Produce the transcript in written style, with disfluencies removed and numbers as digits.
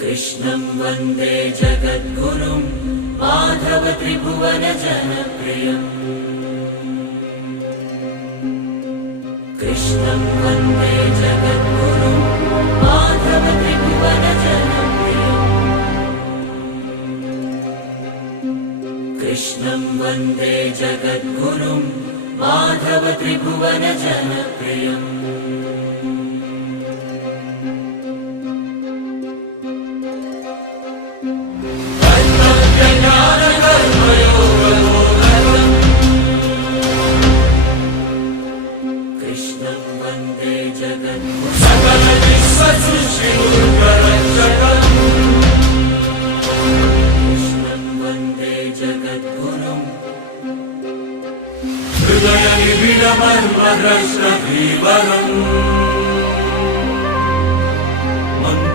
कृष्णं वन्दे जगद्गुरुं माधव त्रिभुवन जनप्रियम्। कृष्णं वन्दे जगद्गुरुं माधव त्रिभुवन जनप्रियम्। कृष्णं वन्दे जगद्गुरुं माधव त्रिभुवन जनप्रियम्।